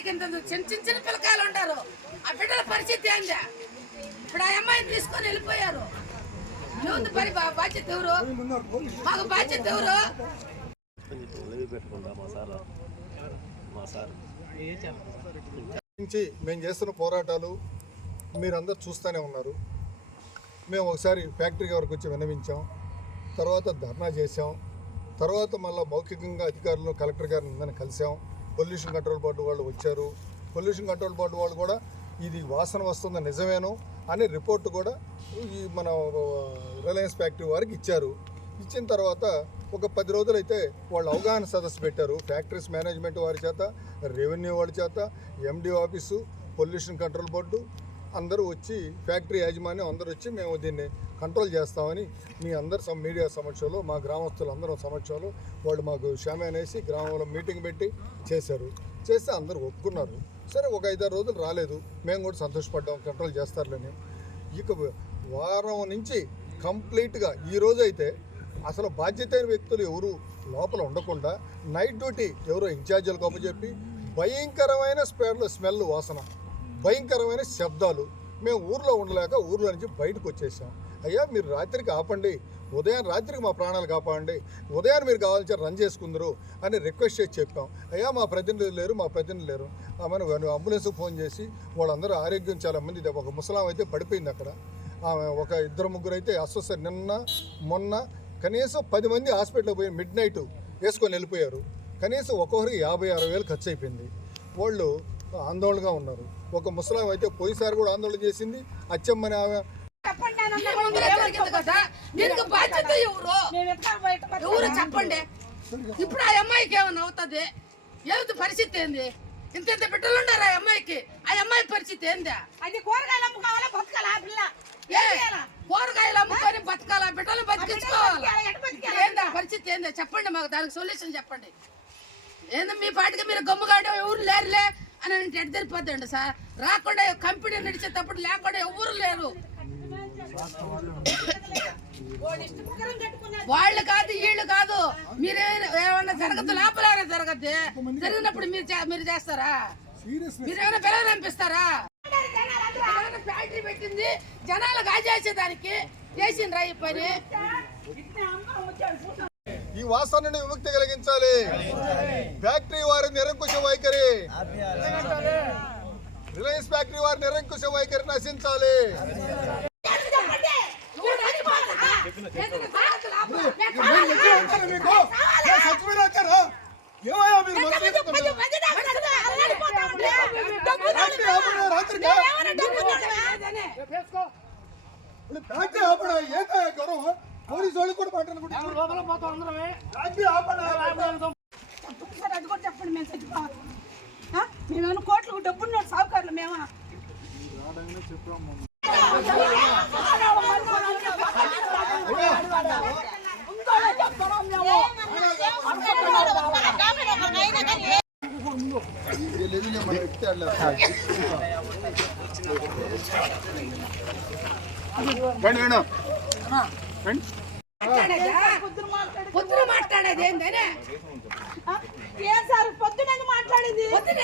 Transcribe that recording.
అమ్మాయికి ఇంత చిన్న పిల్లకాయలు ఉంటారు. ఆ బిడ్డల పరిస్థితి ఏంది? ఇప్పుడు ఆ అమ్మాయిని తీసుకొని వెళ్ళిపోయారు. ఎవరు పరి బాధ్యత ఎవరు? మాకు బాధ్యత ఎవరు? మేము చేస్తున్న పోరాటాలు మీరందరూ చూస్తూనే ఉన్నారు. మేము ఒకసారి ఫ్యాక్టరీ వరకు వచ్చి విన్నవించాం, తర్వాత ధర్నా చేసాం, తర్వాత మళ్ళీ మౌఖికంగా అధికారులు కలెక్టర్ గారిని అందరిని కలిసాం. పొల్యూషన్ కంట్రోల్ బోర్డు వాళ్ళు వచ్చారు. పొల్యూషన్ కంట్రోల్ బోర్డు వాళ్ళు కూడా ఇది వాసన వస్తుంది నిజమేను అని రిపోర్ట్ కూడా ఈ మన రిలయన్స్ ఫ్యాక్టరీ వారికి ఇచ్చారు. ఇచ్చిన తర్వాత ఒక 10 రోజులైతే వాళ్ళు అవగాహన సదస్సు పెట్టారు. ఫ్యాక్టరీస్ మేనేజ్మెంట్ వారి చేత, రెవెన్యూ వాళ్ళ చేత, ఎండి ఆఫీసు, పొల్యూషన్ కంట్రోల్ బోర్డు అందరూ వచ్చి, ఫ్యాక్టరీ యాజమాన్యం అందరూ వచ్చి మేము దీన్ని కంట్రోల్ చేస్తామని మీ అందరు మీడియా సమక్షంలో, మా గ్రామస్తులందరూ సమక్షంలో వాళ్ళు మాకు షామ్యాన్ వేసి గ్రామంలో మీటింగ్ పెట్టి చేశారు. చేస్తే అందరూ ఒప్పుకున్నారు. సరే, ఒక 5-6 రోజులు రాలేదు. మేము కూడా సంతోషపడ్డాం, కంట్రోల్ చేస్తారులేని. ఇక వారం నుంచి కంప్లీట్గా ఈరోజు అయితే అసలు బాధ్యతైన వ్యక్తులు ఎవరు లోపల ఉండకుండా నైట్ డ్యూటీ ఎవరో ఇన్ఛార్జీలకు అప్పచెప్పి భయంకరమైన స్మెల్, వాసన, భయంకరమైన శబ్దాలు. మేము ఊర్లో ఉండలేక ఊర్లో నుంచి బయటకు వచ్చేసాం. అయ్యా, మీరు రాత్రికి ఆపండి, ఉదయం రాత్రికి మా ప్రాణాలు కాపాడండి, ఉదయాన్ని మీరు కావాల్సి రన్ చేసుకుందరు అని రిక్వెస్ట్ చేసి చెప్పాం. అయ్యా, మా ప్రతినిధులు లేరు. ఆమెను అంబులెన్స్కి ఫోన్ చేసి వాళ్ళందరూ ఆరోగ్యం చాలా మంది, ఒక ముసలాం అయితే పడిపోయింది అక్కడ. ఆమె ఒక 2-3 అయితే అస్వస్థ. నిన్న మొన్న కనీసం 10 మంది హాస్పిటల్కి పోయి మిడ్ నైట్ వేసుకొని వెళ్ళిపోయారు. కనీసం ఒక్కొక్కరికి 50-60 వేలు ఖర్చు అయిపోయింది. వాళ్ళు ఆందోళనగా ఉన్నారు. ఒక ముసలాం అయితే పోయిసారి కూడా ఆందోళన చేసింది. అచ్చమ్మని ఆమె బాధ్యత ఎవరు చెప్పండి. ఇప్పుడు ఆ అమ్మాయికి ఏమన్నా అవుతుంది? ఏమిటి పరిస్థితి ఏంది? ఇంత బిడ్డలు ఉన్నారు ఆ అమ్మాయికి. ఆ అమ్మాయి పరిస్థితి ఏంది? అది కూరగాయలు అమ్ముకోవాలా, బతకాలా? పిల్ల కూరగాయలు అమ్ముకొని బతకాలా, బిడ్డలు బతికించుకోవాలా? ఏందా పరిస్థితి ఏంది? చెప్పండి, మాకు దానికి సొల్యూషన్ చెప్పండి. ఏందో మీ పాటికి మీరు గమ్ముగాడే ఎవరు లేరులే అని ఎడ్ తెలిపోద్దండి సార్. రాకుండా కంపెనీ నడిచేటప్పుడు లేకుండా ఎవరు లేరు. వాళ్ళు కాదు, వీళ్ళు కాదు. మీరు ఏమన్నా జరగద్దు, లోపల జరగద్దు. జరిగినప్పుడు మీరు చేస్తారా? మీరేమైనా పిల్లలు పంపిస్తారా? ఫ్యాక్టరీ పెట్టింది జనాలు గాజేసేదానికి చేసిండ్రా ఈ పని. ఈ వాసన నుండి విముక్తి కలిగించాలి. ఫ్యాక్టరీ వారి నిరంకుశ వైఖరి, రిలయన్స్ ఫ్యాక్టరీ వారి నిరంకుశ వైఖరి నశించాలి. పోలీసు వాళ్ళు కూడా చెప్పండి. మేము చచ్చిపోవాలి. మేమేమైనా కోట్లకు డబ్బున్న సాగుకారులు మేమా? పొద్దున మాట్లాడేది ఏందనే? ఏం సార్ పొద్దున మాట్లాడేది?